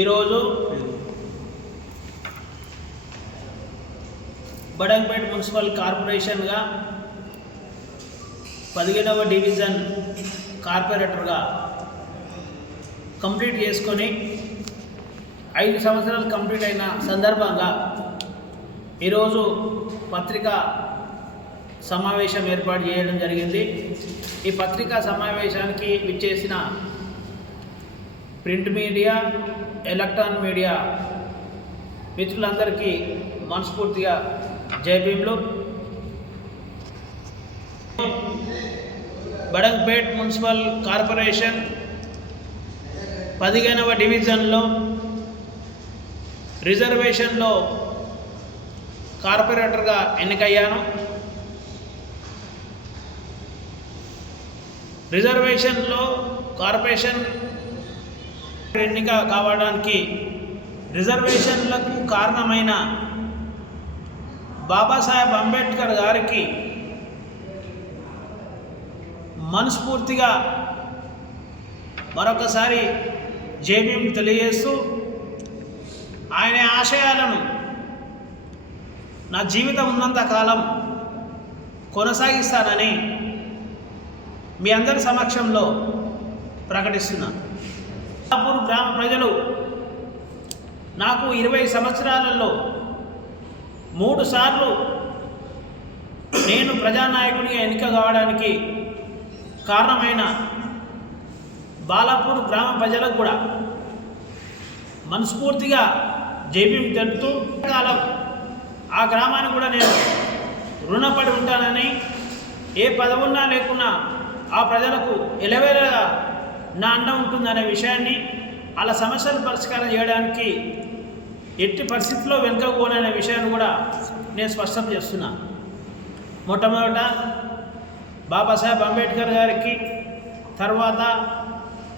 ఈరోజు బడంగపేట మున్సిపల్ కార్పొరేషన్గా 15వ డివిజన్ కార్పొరేటర్గా కంప్లీట్ చేసుకొని 5 సంవత్సరాలు కంప్లీట్ అయిన సందర్భంగా ఈరోజు పత్రికా సమావేశం ఏర్పాటు చేయడం జరిగింది. ఈ పత్రికా సమావేశానికి విచ్చేసిన ప్రింట్ మీడియా, ఎలక్ట్రానిక్ మీడియా మిత్రులందరికీ మనస్ఫూర్తిగా జై భీమ్లు. బడంగపేట మున్సిపల్ కార్పొరేషన్ 15వ డివిజన్లో రిజర్వేషన్లో కార్పొరేటర్గా ఎన్నికయ్యాను. రిజర్వేషన్లో కార్పొరేషన్ ఎన్నిక కావడానికి రిజర్వేషన్లకు కారణమైన బాబాసాహెబ్ అంబేద్కర్ గారికి మనస్ఫూర్తిగా మరొకసారి జై భీమ్ తెలియజేస్తూ ఆయన ఆశయాలను నా జీవితం ఉన్నంత కాలం కొనసాగిస్తానని మీ అందరి సమక్షంలో ప్రకటిస్తున్నాను. బాలాపూర్ గ్రామ ప్రజలు నాకు 20 సంవత్సరాలలో 3 సార్లు నేను ప్రజానాయకునిగా ఎన్నిక కావడానికి కారణమైన బాలాపూర్ గ్రామ ప్రజలకు కూడా మనస్ఫూర్తిగా జై భీమ్ తెలుపుతూ కాలం ఆ గ్రామాన్ని కూడా నేను రుణపడి ఉంటానని, ఏ పదవున్నా లేకున్నా ఆ ప్రజలకు ఎలవేళగా నా అండ ఉంటుందనే విషయాన్ని, వాళ్ళ సమస్యలు పరిష్కారం చేయడానికి ఎట్టి పరిస్థితుల్లో వెనుకపోననే విషయాన్ని కూడా నేను స్పష్టం చేస్తున్నా. మొట్టమొదట బాబాసాహెబ్ అంబేద్కర్ గారికి, తర్వాత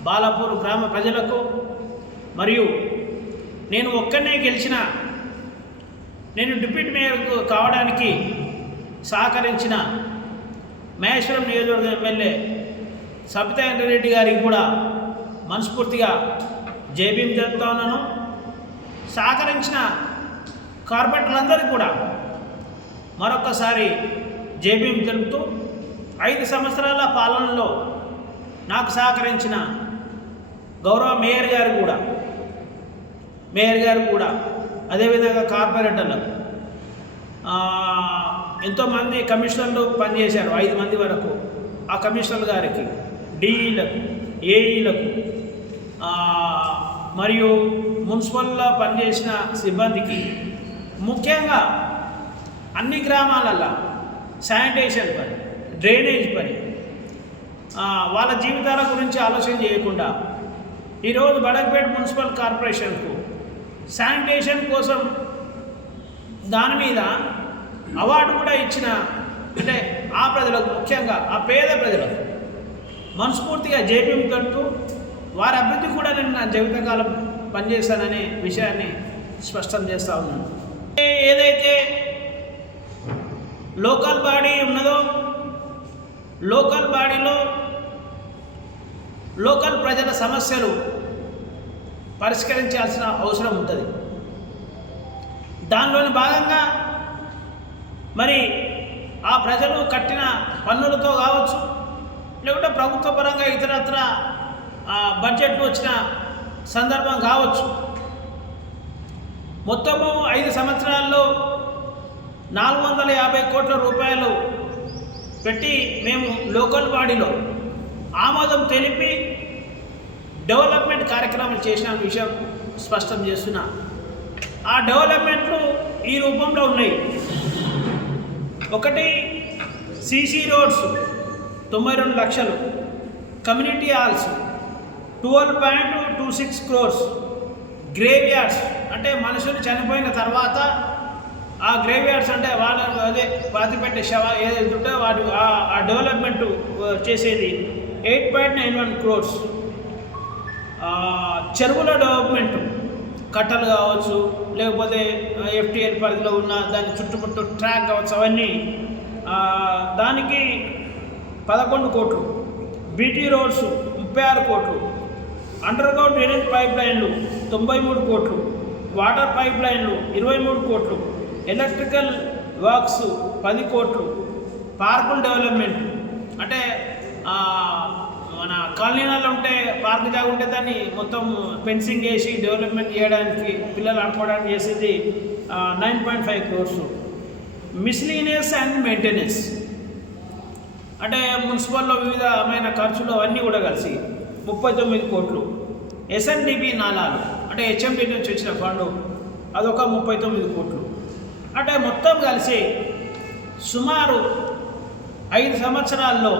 బాలాపూర్ గ్రామ ప్రజలకు, మరియు నేను ఒక్కనే గెలిచిన, నేను డిప్యూటీ మేయర్ కావడానికి సహకరించిన మహేశ్వరం నియోజకవర్గ ఎమ్మెల్యే సబితా రెడ్డి గారికి కూడా మనస్ఫూర్తిగా జై భీమ్ తెలుపుతా ఉన్నాను. సహకరించిన కార్పొరేటర్లందరికీ కూడా మరొకసారి జై భీమ్ తెలుపుతూ 5 సంవత్సరాల పాలనలో నాకు సహకరించిన గౌరవ మేయర్ గారు కూడా అదేవిధంగా కార్పొరేటర్లకు ఎంతోమంది కమిషనర్లు పనిచేశారు, 5 మంది వరకు. ఆ కమిషనర్ గారికి, డిఈలకు, ఏఈలకు, మరియు మున్సిపల్లో పనిచేసిన సిబ్బందికి, ముఖ్యంగా అన్ని గ్రామాలల్లో శానిటేషన్ పని, డ్రైనేజ్ పని, వాళ్ళ జీవితాల గురించి ఆలోచన చేయకుండా ఈరోజు బడంగపేట మున్సిపల్ కార్పొరేషన్కు శానిటేషన్ కోసం దాని మీద అవార్డు కూడా ఇచ్చిన, అంటే ఆ ప్రజలకు, ముఖ్యంగా ఆ పేద ప్రజలకు మనస్ఫూర్తిగా జై భీమ్ తెలుపుతూ వారి అభివృద్ధి కూడా నేను నా జీవితకాలం పనిచేస్తాననే విషయాన్ని స్పష్టం చేస్తూ ఉన్నాను. ఏదైతే లోకల్ బాడీ ఉన్నదో, లోకల్ బాడీలో లోకల్ ప్రజల సమస్యలు పరిష్కరించాల్సిన అవసరం ఉంటుంది. దానిలోని భాగంగా మరి ఆ ప్రజలు కట్టిన పన్నులతో కావచ్చు, లేకుంటే ప్రభుత్వ పరంగా ఇతరత్ర బడ్జెట్లు వచ్చిన సందర్భం కావచ్చు, మొత్తము 5 సంవత్సరాల్లో 450 కోట్ల రూపాయలు పెట్టి మేము లోకల్ బాడీలో ఆమోదం తెలిపి డెవలప్మెంట్ కార్యక్రమాలు చేసిన విషయం స్పష్టం చేస్తున్నా. ఆ డెవలప్మెంట్లు ఈ రూపంలో ఉన్నాయి. ఒకటి, సీసీ రోడ్స్ 92 లక్షలు, community halls 12.26 crores, grave yards అంటే మనుషులు చనిపోయిన తర్వాత ఆ గ్రేవ్ యార్డ్స్ అంటే వాళ్ళ అదే పాతిపెట్టే శవ ఏదైతే ఉంటే వాటి ఆ డెవలప్మెంట్ చేసేది 8.91 crores. చెరువుల డెవలప్మెంట్, కట్టలు కావచ్చు, లేకపోతే FTL పరిధిలో ఉన్న దాని చుట్టుముట్టు ట్రాక్ కావచ్చు, అవన్నీ దానికి 11 కోట్లు. బీటీ రోడ్స్ 36 కోట్లు, అండర్ గ్రౌండ్ డ్రైనేజ్ పైప్ లైన్లు 93 కోట్లు, వాటర్ పైప్ లైన్లు 23 కోట్లు, ఎలక్ట్రికల్ వర్క్స్ 10 కోట్లు, పార్కుల డెవలప్మెంట్ అంటే మన కాలనీలలో ఉంటే పార్క్ జాగా ఉంటే దాన్ని మొత్తం ఫెన్సింగ్ వేసి డెవలప్మెంట్ చేయడానికి పిల్లలు ఆడుకోవడానికి చేసేది 9.5 crores. మిస్లీనియస్ అండ్ మెయింటెనెన్స్ అంటే మున్సిపల్లో వివిధమైన ఖర్చులు అన్నీ కూడా కలిసి 39 కోట్లు. ఎస్ఎన్డిబి నాలాలు అంటే హెచ్ఎండి నుంచి వచ్చిన ఫండ్ అదొక 39 కోట్లు. అంటే మొత్తం కలిసి సుమారు 5 సంవత్సరాల్లో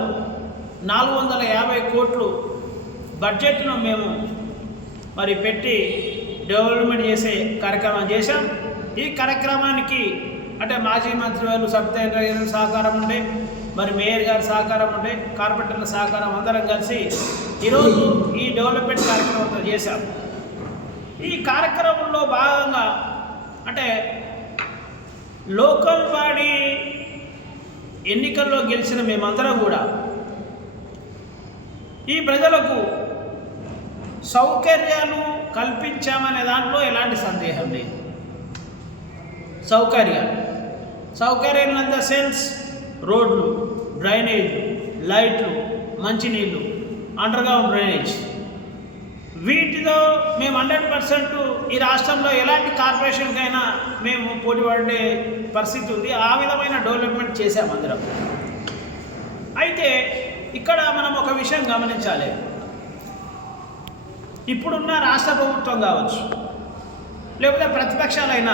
450 కోట్లు బడ్జెట్ను మేము మరి పెట్టి డెవలప్మెంట్ చేసే కార్యక్రమం చేశాం. ఈ కార్యక్రమానికి అంటే మాజీ మంత్రి వాళ్ళు సత్యేంద్ర గారి సహకారం ఉండే, మరి మేయర్ గారి సహకారం ఉండే, కార్పొరేటర్ల సహకారం అందరం కలిసి ఈరోజు ఈ డెవలప్మెంట్ కార్యక్రమం చేశాం. ఈ కార్యక్రమంలో భాగంగా అంటే లోకల్ బాడీ ఎన్నికల్లో గెలిచిన మేమందరం కూడా ఈ ప్రజలకు సౌకర్యాలు కల్పించామనే దాంట్లో ఎలాంటి సందేహం లేదు. సౌకర్యాలు ఇన్ ద సెన్స్ రోడ్లు, డ్రైనేజ్లు, లైట్లు, మంచినీళ్ళు, అండర్గ్రౌండ్ డ్రైనేజ్, వీటిలో మేము 100% ఈ రాష్ట్రంలో ఎలాంటి కార్పొరేషన్కైనా మేము పోటీ పడే పరిస్థితి ఉంది. ఆ విధమైన డెవలప్మెంట్ చేశాము అందరం. అయితే ఇక్కడ మనం ఒక విషయం గమనించాలి. ఇప్పుడున్న రాష్ట్ర ప్రభుత్వం కావచ్చు, లేకపోతే ప్రతిపక్షాలైన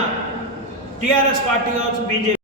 టీఆర్ఎస్ పార్టీ కావచ్చు, బీజేపీ